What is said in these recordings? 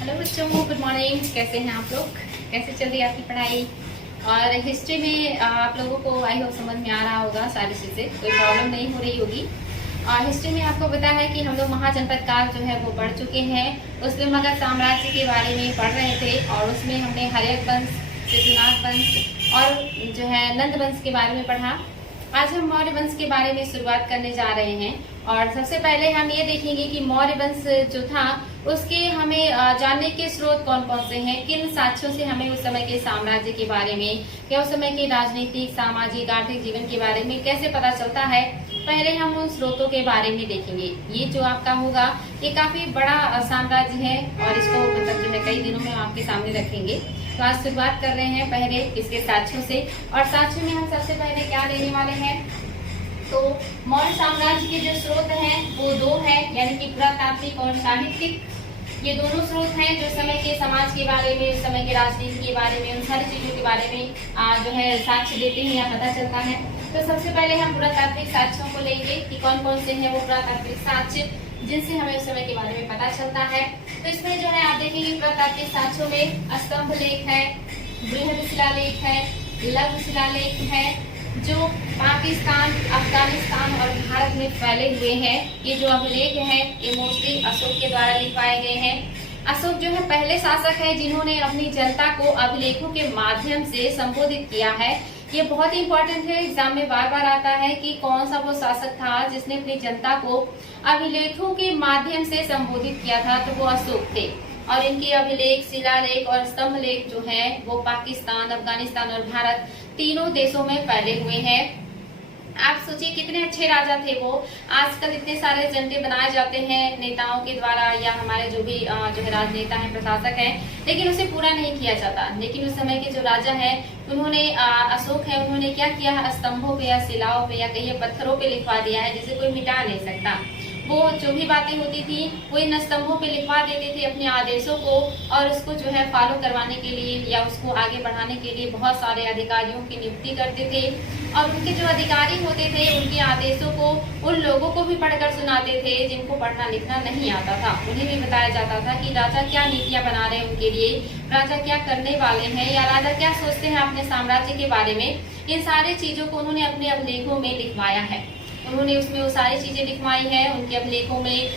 Hello बच्चों, good morning. कैसे हैं आप लोग? कैसे चल रही है आपकी पढ़ाई? और हिस्ट्री में आप लोगों को आई होप समझ में आ रहा होगा, सारी चीज़ें कोई प्रॉब्लम नहीं हो रही होगी। और हिस्ट्री में आपको पता है कि हम लोग महाजनपद काल जो है वो पढ़ चुके हैं। उसमें मगध साम्राज्य के बारे में पढ़ रहे थे और उसमें हमने हर्यक वंश, शिशुनाग वंश और जो है नंद वंश के बारे में पढ़ा। आज हम मौर्य वंश के बारे में शुरुआत करने जा रहे हैं। और सबसे पहले हम ये देखेंगे कि मौर्य वंश जो था उसके हमें जानने के स्रोत कौन कौन से हैं, किन साक्ष्यों से हमें उस समय के साम्राज्य के बारे में या उस समय के राजनीतिक, सामाजिक, आर्थिक जीवन के बारे में कैसे पता चलता है। पहले हम उन स्रोतों के बारे में देखेंगे। ये जो आपका होगा ये काफी बड़ा साम्राज्य है और इसको मतलब जो है कई दिनों में आपके सामने रखेंगे। तो आज शुरुआत कर रहे हैं पहले इसके साक्ष्यों से। और साक्ष्यों में हम सबसे पहले क्या लेने वाले हैं, तो मौर्य साम्राज्य के जो स्रोत हैं वो दो हैं, यानी कि पुरातात्विक और साहित्यिक। ये दोनों स्रोत हैं जो समय के समाज के बारे में, समय के राजनीति के बारे में, उन सारी चीजों के बारे में जो है साक्ष्य देते हैं या पता चलता है। तो सबसे पहले हम पुरातात्विक साक्ष्यों को लेंगे कि कौन कौन से हैं वो पुरातात्विक साक्ष्य जिनसे हमें उस समय के बारे में पता चलता है। तो इसमें जो है आप देखेंगे पुरातात्विक साक्ष्यों में स्तंभ लेख है, बृहद शिलालेख है, लघु शिलालेख है जो पाकिस्तान, अफगानिस्तान और भारत में फैले हुए हैं। ये जो अभिलेख हैं ये मोस्टली अशोक के द्वारा लिखवाए गए हैं। अशोक जो है पहले शासक है जिन्होंने अपनी जनता को अभिलेखों के माध्यम से संबोधित किया है। ये बहुत इंपॉर्टेंट है, एग्जाम में बार बार आता है कि कौन सा वो शासक था जिसने अपनी जनता को अभिलेखों के माध्यम से संबोधित किया था, तो वो अशोक थे। और इनके अभिलेख, शिलालेख और स्तंभ लेख जो है वो पाकिस्तान, अफगानिस्तान और भारत तीनों देशों में फैले हुए हैं। आप सोचिए कितने अच्छे राजा थे वो। आजकल इतने सारे एजेंडे बनाए जाते हैं नेताओं के द्वारा या हमारे जो भी जो है राजनेता हैं, प्रशासक हैं, लेकिन उसे पूरा नहीं किया जाता। लेकिन उस समय के जो राजा हैं उन्होंने अशोक है, उन्होंने क्या किया है, स्तंभों पे या शिलाओं पे या कहिए पत्थरों पे लिखवा दिया है जिसे कोई मिटा नहीं सकता। वो जो भी बातें होती थी वो इन स्तंभों पे लिखवा देते थे अपने आदेशों को, और उसको जो है फॉलो करवाने के लिए या उसको आगे बढ़ाने के लिए बहुत सारे अधिकारियों की नियुक्ति करते थे। और उनके जो अधिकारी होते थे उनके आदेशों को उन लोगों को भी पढ़कर सुनाते थे जिनको पढ़ना लिखना नहीं आता था। उन्हें भी बताया जाता था कि राजा क्या नीतियां बना रहे हैं उनके लिए, राजा क्या करने वाले हैं या राजा क्या सोचते हैं अपने साम्राज्य के बारे में। इन सारी चीजों को उन्होंने अपने अभिलेखों में लिखवाया है। उन्होंने उसमें वो सारी चीजें लिखवाई हैं उनके अभिलेखों में।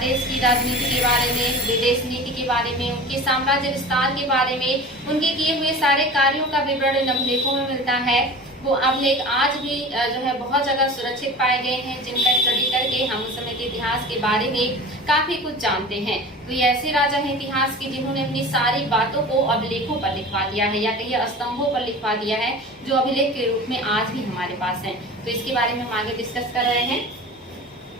देश की राजनीति के बारे में, विदेश नीति के बारे में, उनके साम्राज्य विस्तार के बारे में, उनके किए हुए सारे कार्यों का विवरण इन अभिलेखों में मिलता है। वो अभिलेख आज भी जो है बहुत जगह सुरक्षित पाए गए हैं जिनका स्टडी करके हम उस समय के इतिहास के बारे में काफी कुछ जानते हैं। तो ये ऐसे राजा हैं इतिहास के जिन्होंने अपनी सारी बातों को अभिलेखों पर लिखवा दिया है या कहिए स्तंभों पर लिखवा दिया है, जो अभिलेख के रूप में आज भी हमारे पास है। तो इसके बारे में हम आगे डिस्कस कर रहे हैं।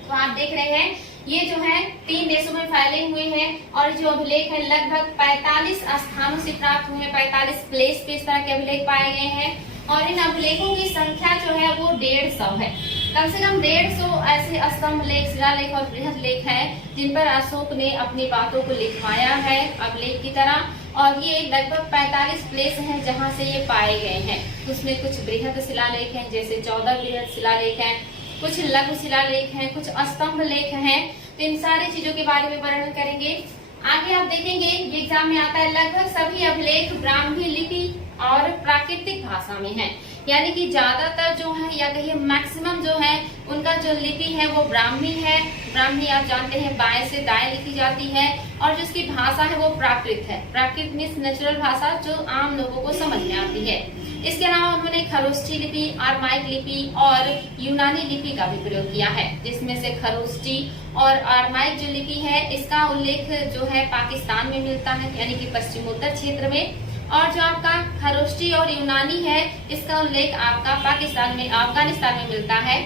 तो आप देख रहे हैं ये जो है 3 देशों में फैले हुए हैं और जो अभिलेख है लगभग 45 स्थानों से प्राप्त हुए हैं। 45 प्लेस पे इस तरह के अभिलेख पाए गए हैं और इन अभिलेखों की संख्या जो है वो 150 है। कम से कम 150 ऐसे स्तंभ लेख, शिलालेख और बृहद लेख हैं जिन पर अशोक ने अपनी बातों को लिखवाया है अभिलेख की तरह। और ये लगभग 45 प्लेस हैं जहां से ये पाए गए हैं। उसमें कुछ बृहद शिलालेख हैं, जैसे 14 बृहद शिलालेख हैं, कुछ लघु शिलालेख हैं, कुछ स्तंभ लेख हैं। तो इन सारी चीजों के बारे में वर्णन करेंगे। आगे आप देखेंगे ये एग्जाम में आता है, लगभग सभी अभिलेख ब्राह्मी लिपि और प्राकृतिक भाषा में है, यानी कि ज्यादातर जो है या कहिए मैक्सिमम जो है उनका जो लिपि है वो ब्राह्मी है। ब्राह्मी आप जानते हैं बाएं से दाएं लिखी जाती है और जो इसकी भाषा है वो प्राकृत है। प्राकृत मीन्स नेचुरल भाषा जो आम लोगों को समझ में आती है। इसके अलावा उन्होंने खरोष्ठी लिपि, आरमाइक लिपि और यूनानी लिपि का भी प्रयोग किया है, जिसमें से खरोष्ठी और आरमाइक जो लिपि है इसका उल्लेख जो है पाकिस्तान में मिलता है, यानी कि पश्चिमोत्तर क्षेत्र में। और जो आपका खरोष्ठी और यूनानी है इसका उल्लेख आपका पाकिस्तान में, अफगानिस्तान में मिलता है।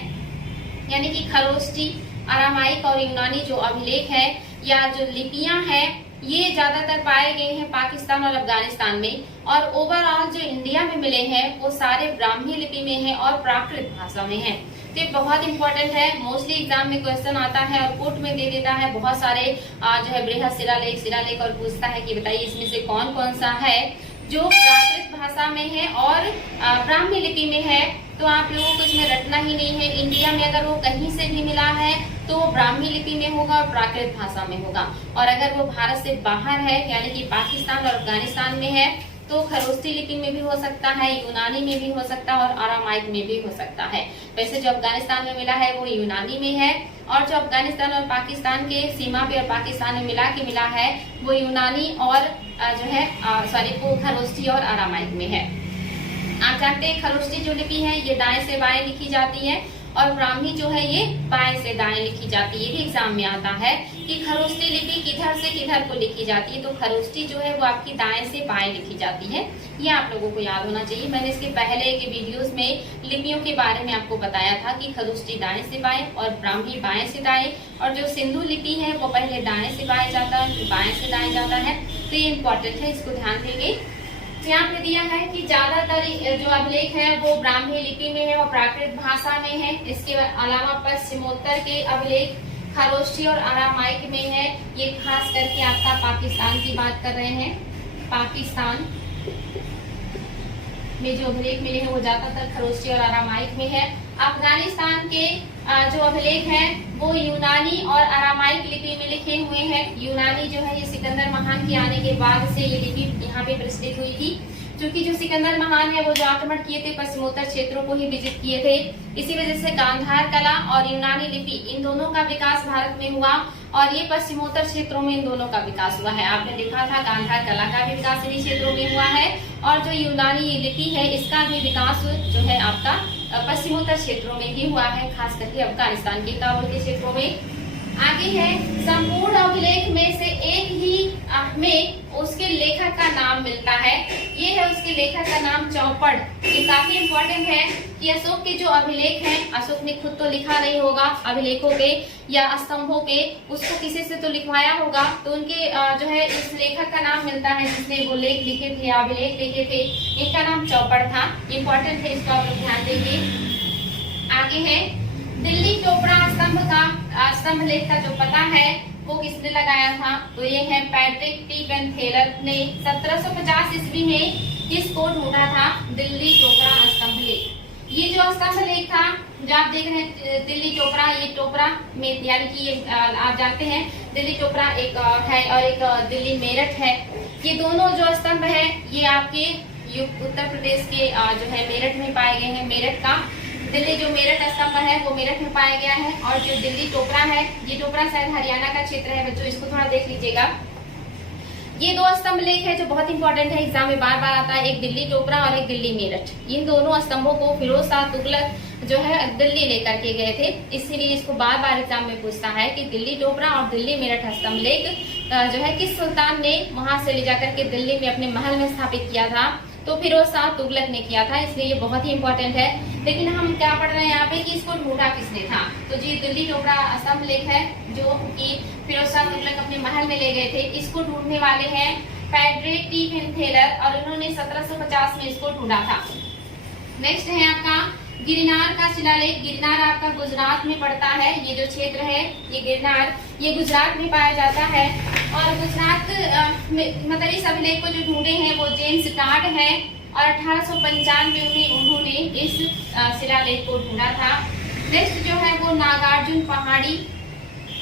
यानी कि खरोष्ठी, आरामाइक और यूनानी जो अभिलेख है या जो लिपियां हैं ये ज्यादातर पाए गए हैं पाकिस्तान और अफगानिस्तान में। और ओवरऑल जो इंडिया में मिले हैं वो सारे ब्राह्मी लिपि में हैं और प्राकृत भाषा में हैं। तो ये बहुत इंपॉर्टेंट है, मोस्टली एग्जाम में क्वेश्चन आता है और कोर्ट में दे देता है बहुत सारे जो है बृहद शिलालेख और पूछता है कि बताइए इसमें से कौन कौन सा है जो प्राकृत भाषा में है और ब्राह्मी लिपि में है तो आप लोगों को इसमें रटना ही नहीं है। इंडिया में अगर वो कहीं से भी मिला है तो वो ब्राह्मी लिपि में होगा और प्राकृत भाषा में होगा, और अगर वो भारत से बाहर है यानी कि पाकिस्तान और अफगानिस्तान में है तो खरोष्ठी लिपि में भी हो सकता है, यूनानी में भी हो सकता है और अरामाइक में भी हो सकता है। वैसे जो अफगानिस्तान में मिला है वो यूनानी में है, और जो अफगानिस्तान और पाकिस्तान के सीमा पे और पाकिस्तान में मिला है वो यूनानी और जो है वो खरोष्ठी और अरामाइक में है। आप जानते हैं खरोष्ठी जो लिपि है ये दाएं से बाएं लिखी जाती है, और ब्राह्मी जो है ये बाएं से दाएं लिखी जाती है। ये भी एग्जाम में आता है कि खरोष्ठी लिपि किधर से किधर को लिखी जाती है, तो खरोष्ठी जो है वो आपकी दाएं से बाएं लिखी जाती है। ये आप लोगों को याद होना चाहिए। मैंने इसके पहले के वीडियोस में लिपियों के बारे में आपको बताया था कि खरोष्ठी दाएं से बाएं और ब्राह्मी बाएं से दाएं, और जो सिंधु लिपि है वो पहले दाएं से बाएं जाता है, फिर बाएं से दाएं जाता है। तो ये इम्पोर्टेंट है, इसको ध्यान देंगे। यहाँ पे दिया है कि ज्यादातर जो अभिलेख है वो ब्राह्मी लिपि में है और प्राकृत भाषा में है। इसके अलावा पश्चिमोत्तर के अभिलेख खरोष्ठी और अरामाइक में है। ये खास करके आपका पाकिस्तान की बात कर रहे हैं। पाकिस्तान में जो अभिलेख मिले हैं वो ज्यादातर खरोष्ठी और अरामाइक में है। अफगानिस्तान के जो अभिलेख हैं वो यूनानी और अरामाइक लिपि में लिखे हुए हैं। यूनानी जो है ये सिकंदर महान के आने के बाद से ये लिपि यहाँ पे प्रचलित हुई थी, क्योंकि जो सिकंदर महान है वो जो आक्रमण किए थे पश्चिमोत्तर क्षेत्रों को ही विजित किए थे। इसी वजह से गांधार कला और यूनानी लिपि इन दोनों का विकास भारत में हुआ, और ये पश्चिमोत्तर क्षेत्रों में इन दोनों का विकास हुआ है। आपने देखा था गांधार कला का भी विकास इन्हीं क्षेत्रों में हुआ है, और जो यूनानी लिपि है इसका भी विकास जो है आपका पश्चिमोत्तर क्षेत्रों में ही हुआ है, खास करके अफगानिस्तान के काबुल के क्षेत्रों में। आगे है संपूर्ण अभिलेख में से एक ही में उसके लेखक का नाम मिलता है। ये है उसके लेखक का नाम चौपड़। ये काफी इम्पोर्टेंट है कि अशोक के जो अभिलेख हैं, अशोक ने खुद तो लिखा नहीं होगा अभिलेखों पे या स्तंभों पे, उसको किसी से तो लिखवाया होगा, तो उनके जो है इस लेखक का नाम मिलता है जिसने वो लेख लिखे थे, अभिलेख लिखे थे। इनका नाम चौपड़ था। इम्पोर्टेंट है, इसको आप लोग ध्यान देंगे। आगे है दिल्ली चोपड़ा स्तंभ लेख का जो पता है वो किसने लगाया था, तो ये है पैट्रिक टी पेनथेलर ने 1750 ईस्वी में इसको ढूंढा था, दिल्ली चोपड़ा स्तंभ लेख। ये जो स्तंभ लेख था जो आप देख रहे हैं दिल्ली चोपड़ा, ये चोपड़ा में यानी कि ये आप जानते हैं दिल्ली चोपड़ा एक है और एक दिल्ली मेरठ है। ये दोनों जो स्तंभ है ये आपके उत्तर प्रदेश के जो है मेरठ में पाए गए हैं। मेरठ का दिल्ली जो मेरठ स्तंभ है वो मेरठ में पाया गया है, और जो दिल्ली टोपरा है ये टोपरा शायद हरियाणा का क्षेत्र है। बच्चों इसको थोड़ा देख लीजिएगा। ये दो स्तंभ लेख है जो बहुत इंपॉर्टेंट है, एग्जाम में बार बार आता है, एक दिल्ली टोपरा और एक दिल्ली मेरठ। इन दोनों स्तंभों को फिरोज शाह तुगलक जो है दिल्ली लेकर के गए थे, इसीलिए इसको बार बार एग्जाम में पूछता है कि दिल्ली टोपरा और दिल्ली मेरठ स्तंभ लेख जो है किस सुल्तान ने वहां से ले जाकर के दिल्ली में अपने महल में स्थापित किया था, तो फिरोज शाह तुगलक ने किया था, इसलिए ये बहुत ही इंपॉर्टेंट है। लेकिन हम क्या पढ़ रहे हैं यहाँ पे कि इसको ढूंढा किसने था, तो जी दिल्ली टोपरा स्तंभ लेख है जो कि फिरोज शाह तुगलक अपने महल में ले गए थे। इसको ढूंढने वाले हैं पैट्रिक टी पेनथेलर, और उन्होंने 1750 में इसको ढूंढा था। नेक्स्ट है आपका गिरनार का शिलालेख। गिरनार आपका गुजरात में पड़ता है। ये जो क्षेत्र है ये गिरनार ये गुजरात में पाया जाता है, और गुजरात मतलब इस अभिलेख को जो ढूंढे हैं वो जेम्स टाड है, और 1895 में उन्होंने इस शिलालेख को ढूंढा था। नेक्स्ट जो है वो नागार्जुन पहाड़ी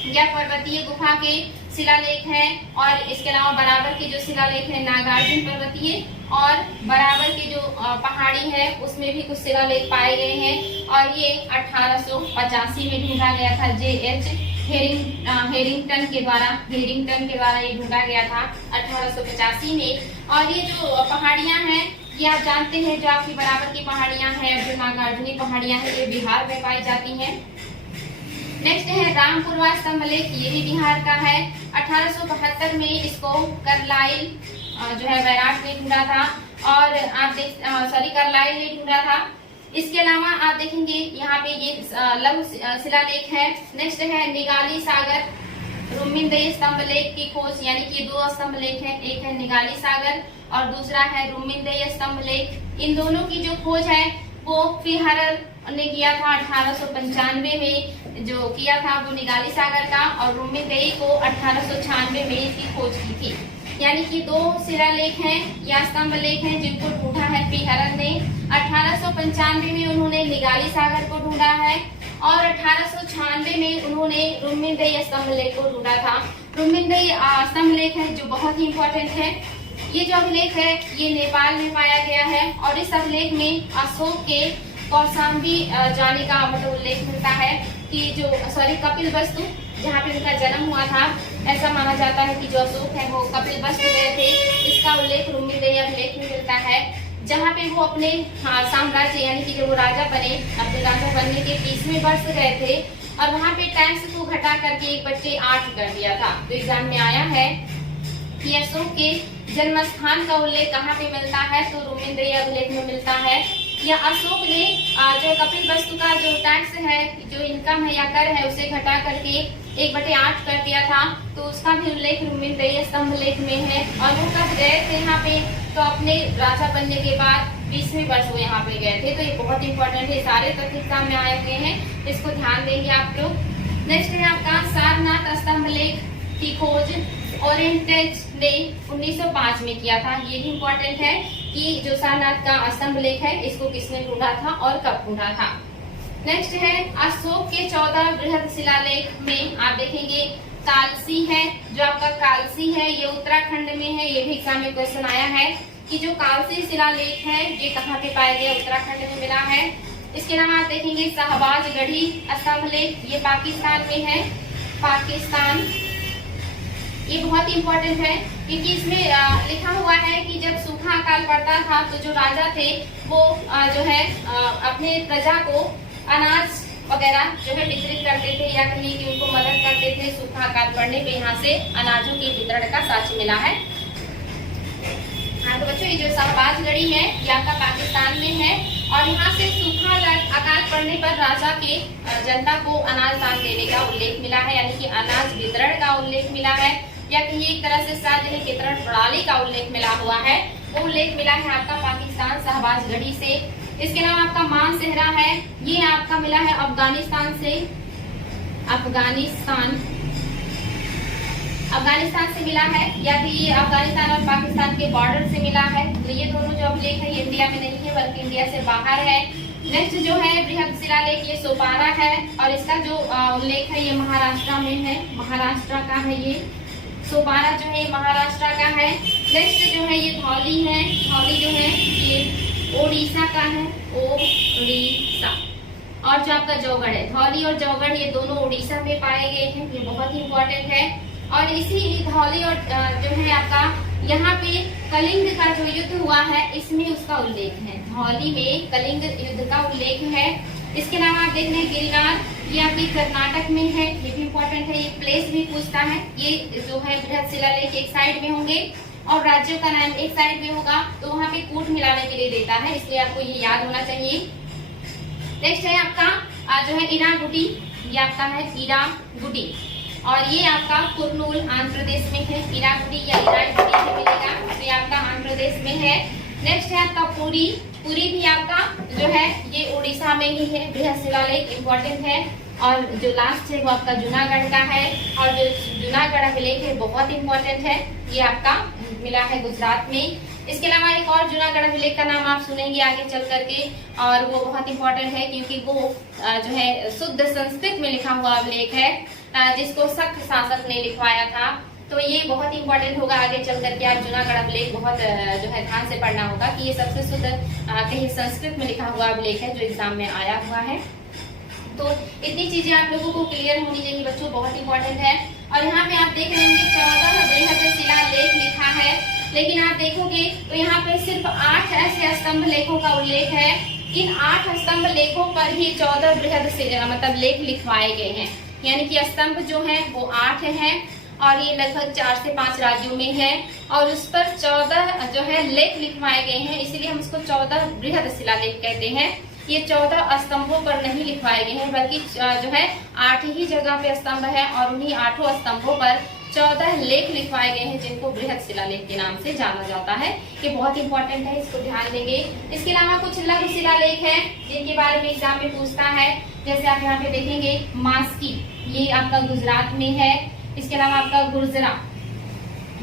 या पर्वतीय गुफा के शिलालेख है, और इसके अलावा बराबर के जो शिलालेख है नागार्जुन पर्वतीय, और बराबर के जो पहाड़ी है उसमें भी कुछ शिलालेख पाए गए हैं, और ये 1885 में ढूंढा गया था J.H. हेरिंगटन के द्वारा ये ढूंढा गया था 1885 में। और ये जो पहाड़ियां हैं ये आप जानते हैं जो आपकी बराबर की पहाड़ियां हैं, जो नागार्जुनी पहाड़ियां हैं ये बिहार में पाई जाती हैं। नेक्स्ट है रामपुरवा स्तंभ लेख, ये भी बिहार का है। 1875 में इसको करलाइल जो है वैराट ने ढूंढा था, और आप करलाइल ने ढूंढा था। इसके अलावा आप देखेंगे यहाँ पे ये लघु शिलालेख है। नेक्स्ट है निगाली सागर रुमिंदेय स्तंभ लेख की खोज, यानी कि दो स्तंभ लेख है, एक है निगाली सागर और दूसरा है रुमिंदेय स्तंभ लेख। इन दोनों की जो खोज है वो फिहरर ने किया था 1895 में, जो किया था वो निगाली सागर का, और रुमिंदेय को 1896 में इसकी खोज की थी। यानी कि दो शिलालेख हैं या स्तंभ लेख हैं जिनको ढूंढा है फिहरर ने 1895 में उन्होंने निगाली सागर को ढूंढा है और 1896 में उन्होंने रुम्मिनदेई स्तंभ लेख को ढूंढा था। रुम्मिनदेई स्तंभ लेख है जो बहुत ही इम्पोर्टेंट है। ये जो अभिलेख है ये नेपाल में पाया गया है और इस अभिलेख में अशोक के कौशाम्बी जाने का मतलब उल्लेख मिलता है कि जो कपिलवस्तु जहाँ पे उनका जन्म हुआ था, ऐसा माना जाता है कि जो अशोक है वो कपिलवस्तु गए थे। इसका उल्लेख रुम्मिनदेई अभिलेख में मिलता है, जहाँ पे वो अपने साम्राज्य यानी कि जब वो राजा बने, अपने राजा बनने के 20वें वर्ष गए थे और वहाँ पे टैक्स को घटा करके 1/8 कर दिया था। तो एग्जाम में आया है कि अशोक के जन्म स्थान का उल्लेख कहाँ पे मिलता है, तो रुम्मिनदेई अभिलेख में मिलता है। या अशोक ने जो कपिलवस्तु का जो टैक्स है, जो इनकम है या कर है, उसे घटा करके 1/8 कर दिया था, तो उसका भी उल्लेख रुम्मिनदेई स्तंभ लेख में है। और वो कब गए थे यहाँ पे, तो अपने राजा बनने के बाद 20वें वर्ष वो यहाँ पे गए थे। तो ये बहुत इंपॉर्टेंट है, सारे तथ्य एग्जाम में आए हुए हैं, इसको ध्यान देंगे आप लोग। नेक्स्ट है आपका सारनाथ स्तंभ लेख की खोज ओरिएंटेज ने 1905 में किया था। ये भी इम्पोर्टेंट है कि जो सारनाथ का स्तंभ लेख है इसको किसने ढूंढा था और कब ढूंढा था। नेक्स्ट है अशोक के 14 बृहद शिलालेख में आप देखेंगे कालसी है, जो आपका कालसी है ये उत्तराखंड में है। ये भी एग्जाम में क्वेश्चन आया है कि जो कालसी शिलालेख है ये कहाँ पे पाया गया, उत्तराखंड में मिला है। इसके अलावा आप देखेंगे शाहबाजगढ़ी स्तंभ लेख, ये पाकिस्तान में है, पाकिस्तान। ये बहुत इंपॉर्टेंट है क्योंकि इसमें लिखा हुआ है कि जब सूखा अकाल पड़ता था तो जो राजा थे वो जो है अपने प्रजा को अनाज वगैरह जो है वितरित करते थे या कहीं कि उनको मदद करते थे। सूखा अकाल पड़ने पे यहाँ से अनाजों के वितरण का साक्ष्य मिला है। हाँ तो बच्चों ये जो शाहबाजगढ़ी है ये आपका पाकिस्तान में है और यहाँ से सूखा अकाल पड़ने पर राजा के जनता को अनाज दान देने का उल्लेख मिला है, यानी कि अनाज वितरण का उल्लेख मिला है या कहीं एक तरह से सार्वजनिक वितरण प्रणाली का उल्लेख मिला हुआ है। वो उल्लेख मिला है आपका पाकिस्तान शाहबाजगढ़ी से। इसके अलावा आपका मानसेहरा है, ये आपका मिला है अफगानिस्तान से, अफगानिस्तान से मिला है या फिर ये अफगानिस्तान और पाकिस्तान के बॉर्डर से मिला है। तो ये दोनों जो अभिलेख है ये इंडिया में नहीं है बल्कि इंडिया से बाहर है। नेक्स्ट जो है बृहद शिलालेख ये सोपारा है और इसका जो उल्लेख है ये महाराष्ट्र में है, महाराष्ट्र का है ये सोपारा जो है महाराष्ट्र का है। नेक्स्ट जो है ये धौली है, धौली जो है ये ओडिशा का है, ओडिशा। और जो आपका जौगढ़ है, धौली और जौगढ़ ये दोनों ओडिशा में पाए गए हैं, ये बहुत ही इंपॉर्टेंट है। और इसी धौली और जो है आपका यहाँ पे कलिंग का जो युद्ध हुआ है इसमें उसका उल्लेख है, धौली में कलिंग युद्ध का उल्लेख है। इसके अलावा आप देख रहे हैं गिरनार, ये आपके कर्नाटक में है, ये भी इम्पोर्टेंट है, ये प्लेस भी पूछता है। ये जो है बृहद शिलालेख एक साइड में होंगे और राज्यों का नाम एक साइड में होगा, तो वहाँ पे कूट मिलाने के लिए देता है, इसलिए आपको ये याद होना चाहिए। नेक्स्ट है आपका जो है इरागुडी, ये आपका है इरागुडी और ये आपका कुरनूल आंध्र प्रदेश में है। इरागुडी या इरागुडी से मिलेगा, तो ये आपका आंध्र प्रदेश में है। नेक्स्ट है आपका पुरी, पुरी भी आपका जो है ये उड़ीसा में ही है, बृहद शिलालेख इम्पोर्टेंट है। और जो लास्ट है वो आपका जूनागढ़ का है और जो जूनागढ़ अभिलेख है बहुत इंपॉर्टेंट है, ये आपका मिला है गुजरात में। इसके अलावा एक और जूनागढ़ अभिलेख का नाम आप सुनेंगे आगे चल करके और वो बहुत इंपॉर्टेंट है क्योंकि वो जो है शुद्ध संस्कृत में लिखा हुआ अभिलेख है जिसको शक शासक ने लिखवाया था। तो ये बहुत इंपॉर्टेंट होगा आगे चल करके, आप जूनागढ़ अभिलेख बहुत जो है ध्यान से पढ़ना होगा कि ये सबसे शुद्ध कहीं संस्कृत में लिखा हुआ अभिलेख है जो एग्जाम में आया हुआ है। तो इतनी चीजें आप लोगों को क्लियर होनी चाहिए बच्चों, बहुत इंपॉर्टेंट है। और यहाँ पे आप देख रहे होंगे 14 बृहद शिलालेख लिखा है, लेकिन आप देखोगे तो यहाँ पे सिर्फ 8 ऐसे स्तंभ लेखों का उल्लेख है। इन 8 स्तंभ लेखों पर ही 14 बृहद मतलब लेख लिखवाए गए हैं, यानी कि स्तंभ जो है वो 8 है और ये लगभग 4 से 5 राज्यों में है और उस पर 14 जो है लेख लिखवाए गए हैं, इसीलिए हम इसको 14 बृहद शिलालेख कहते हैं। ये 14 स्तंभों पर नहीं लिखवाए गए हैं बल्कि जो है 8 ही जगह पे स्तंभ है और उन्हीं 8 स्तंभों पर 14 लेख लिखवाए गए हैं जिनको बृहद शिलालेख के नाम से जाना जाता है। ये बहुत इंपॉर्टेंट है, इसको ध्यान देंगे। इसके अलावा कुछ लघु शिलालेख है जिनके बारे में एग्जाम में पूछता है, जैसे आप यहाँ पे देखेंगे मास्की, ये आपका गुजरात में है। इसके अलावा आपका गुर्जरा,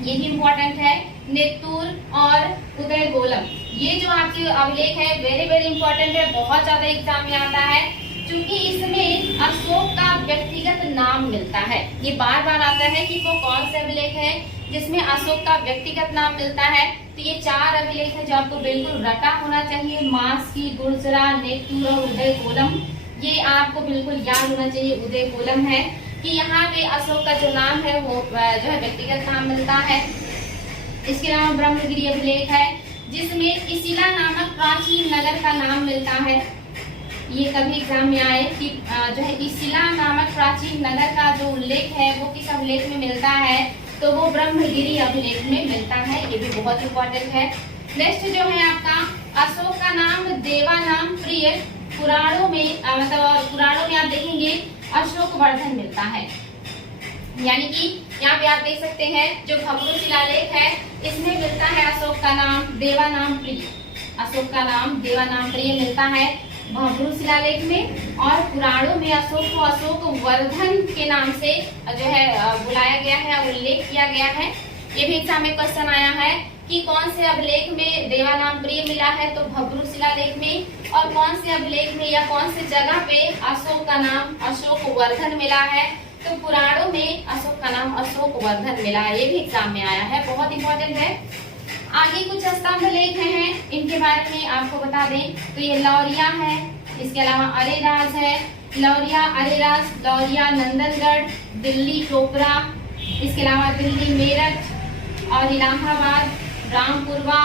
ये भी इम्पोर्टेंट है। नेतुर और उदयगोलम, ये जो आपके अभिलेख है वेरी वेरी इंपॉर्टेंट है, बहुत ज्यादा एग्जाम में आता है, क्योंकि इसमें अशोक का व्यक्तिगत नाम मिलता है। ये बार बार आता है कि वो कौन से अभिलेख है जिसमें अशोक का व्यक्तिगत नाम मिलता है। तो ये 4 अभिलेख है जो आपको बिल्कुल रटा होना चाहिए, मास्की, गुर्जरा, नेतुर और उदय कोलम। ये आपको बिल्कुल याद होना चाहिए। उदय कोलम है कि यहाँ पे अशोक का जो नाम है वो जो है व्यक्तिगत नाम मिलता है। इसके अलावा ब्रह्मगिरी अभिलेख है जिसमें इसिला नामक प्राचीन नगर का नाम मिलता है। ये कभी एग्जाम में आए कि जो है इसिला नामक प्राचीन नगर का जो उल्लेख है वो किस अभिलेख में मिलता है, तो वो ब्रह्मगिरी अभिलेख में मिलता है। ये भी बहुत इंपॉर्टेंट है। नेक्स्ट जो है आपका अशोक का नाम देवा नाम प्रिय, पुराणों में मतलब पुराणों में आप देखेंगे अशोक वर्धन मिलता है। यानी कि यहाँ पे आप देख सकते हैं जो भब्रू शिलालेख है इसमें मिलता है अशोक का नाम देवा नाम प्रिय, अशोक का नाम देवा नाम प्रिय मिलता है भब्रू शिलालेख में। और पुराणों में अशोक को अशोक वर्धन के नाम से जो है बुलाया गया है, उल्लेख किया गया है। ये भी एग्जाम में क्वेश्चन आया है कि कौन से अभिलेख में देवा नाम प्रिय मिला है, तो भब्रू शिलालेख में। और कौन से अभिलेख में या कौन से जगह पे अशोक का नाम अशोक वर्धन मिला है, तो पुराणों में अशोक का नाम अशोक वर्धन मिला है। ये भी एग्जाम में आया है, बहुत इंपॉर्टेंट है। आगे कुछ स्तंभ लेख हैं, इनके बारे में आपको बता दें तो ये लौरिया है, इसके अलावा अरेराज है, लौरिया अरेराज, लौरिया नंदनगढ़, दिल्ली टोपरा, इसके अलावा दिल्ली मेरठ और इलाहाबाद, रामपुरवा।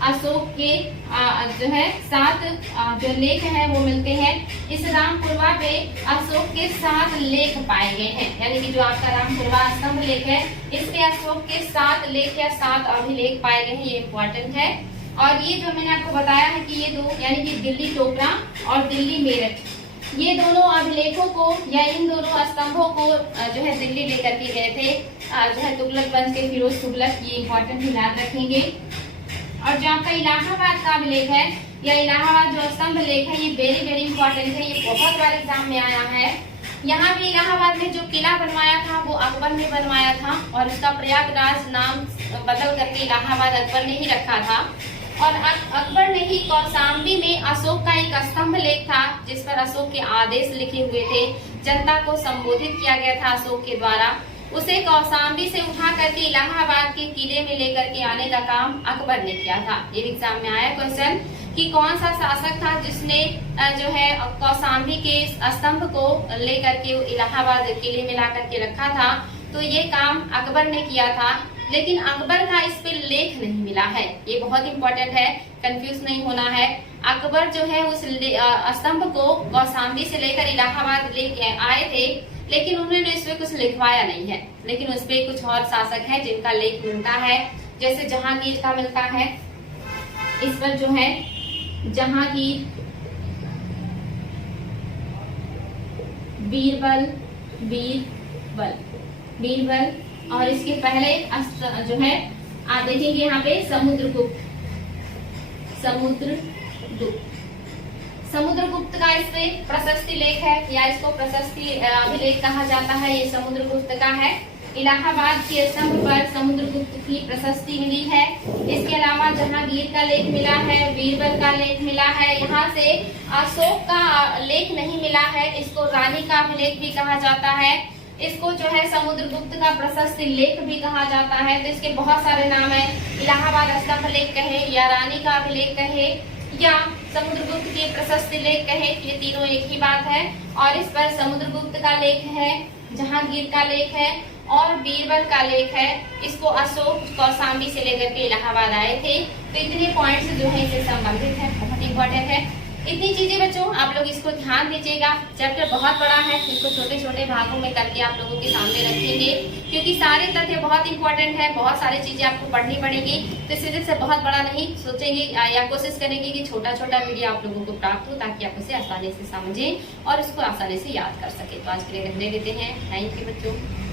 अशोक के जो है 7 जो लेख हैं वो मिलते हैं। इस रामपुरवा पे अशोक के 7 लेख पाए गए हैं, यानी कि जो आपका रामपुरवा स्तंभ लेख है इस पे अशोक के 7 लेख या 7 अभिलेख पाए गए हैं। ये इम्पोर्टेंट है। और ये जो मैंने आपको बताया है कि ये 2 यानी कि दिल्ली टोपरा और दिल्ली मेरठ, ये दोनों अभिलेखों को या इन दोनों स्तंभों को जो है दिल्ली लेकर के गए थे जो है तुगलक वंश के फिरोज तुगलक। ये इम्पोर्टेंट याद रखेंगे। और जो आपका इलाहाबाद का अभिलेख है या इलाहाबाद जो स्तंभ लेख है ये वेरी वेरी इंपॉर्टेंट है, ये बहुत बार एग्जाम में आया है। यहाँ पे इलाहाबाद में जो किला बनवाया था वो अकबर ने बनवाया था और इसका प्रयागराज नाम बदल करके इलाहाबाद अकबर ने ही रखा था। और अकबर ने ही कौशाम्बी में अशोक का एक स्तंभ लेख था जिस पर अशोक के आदेश लिखे हुए थे, जनता को संबोधित किया गया था अशोक के द्वारा। उसे कौशाम्बी से उठा करके इलाहाबाद के किले में लेकर के आने का काम अकबर ने किया था। ये एग्जाम में आया क्वेश्चन कि कौन सा शासक था जिसने जो है कौशाम्बी के स्तंभ को लेकर के इलाहाबाद किले में ला करके रखा था, तो ये काम अकबर ने किया था। लेकिन अकबर का इस पे लेख नहीं मिला है, ये बहुत इंपॉर्टेंट है, कंफ्यूज नहीं होना है। अकबर जो है उस स्तंभ को कौशाम्बी से लेकर इलाहाबाद लेके आए थे, लेकिन उन्होंने इस पे कुछ लिखवाया नहीं है। लेकिन उस पे कुछ और शासक हैं जिनका लेख मिलता है, जैसे जहांगीर का मिलता है। इस पर जो है जहांगीर, बीरबल, बीरबल और इसके पहले जो है आप देखेंगे यहाँ पे समुद्रगुप्त का इस पे प्रशस्ति लेख है या इसको प्रशस्ति अभिलेख कहा जाता है। ये समुद्रगुप्त का है। इलाहाबाद के स्तंभ पर समुद्रगुप्त की प्रशस्ति मिली है। इसके अलावा जहांगीर का लेख मिला है, बीरबल का लेख मिला है। यहाँ से अशोक का लेख नहीं मिला है, इसको रानी का अभिलेख भी कहा जाता है। इसको जो है समुद्रगुप्त का प्रशस्ति लेख भी कहा जाता है। तो इसके बहुत सारे नाम है, इलाहाबाद स्तंभ लेख कहे या रानी का अभिलेख कहे या समुद्रगुप्त के प्रशस्ति लेख कहे, ये तीनों एक ही बात है। और इस पर समुद्रगुप्त का लेख है, जहांगीर का लेख है और बीरबल का लेख है। इसको अशोक कौशाम्बी से लेकर के इलाहाबाद आए थे। तो इतने पॉइंट्स जो है इससे संबंधित है, बहुत इंपॉर्टेंट है। इतनी चीजें बच्चों आप लोग इसको ध्यान दीजिएगा। चैप्टर बहुत बड़ा है, इसको छोटे छोटे भागों में करके आप लोगों के सामने रखेंगे, क्योंकि सारे तथ्य बहुत इंपॉर्टेंट है। बहुत सारी चीजें आपको पढ़नी पड़ेगी। तो इस वजह से बहुत बड़ा नहीं सोचेंगे या कोशिश करेंगे कि छोटा छोटा वीडियो आप लोगों को प्राप्त हो, ताकि आप उसे आसानी से समझें और उसको आसानी से याद कर सके। तो आज के लिए रहने देते हैं। थैंक यू बच्चों।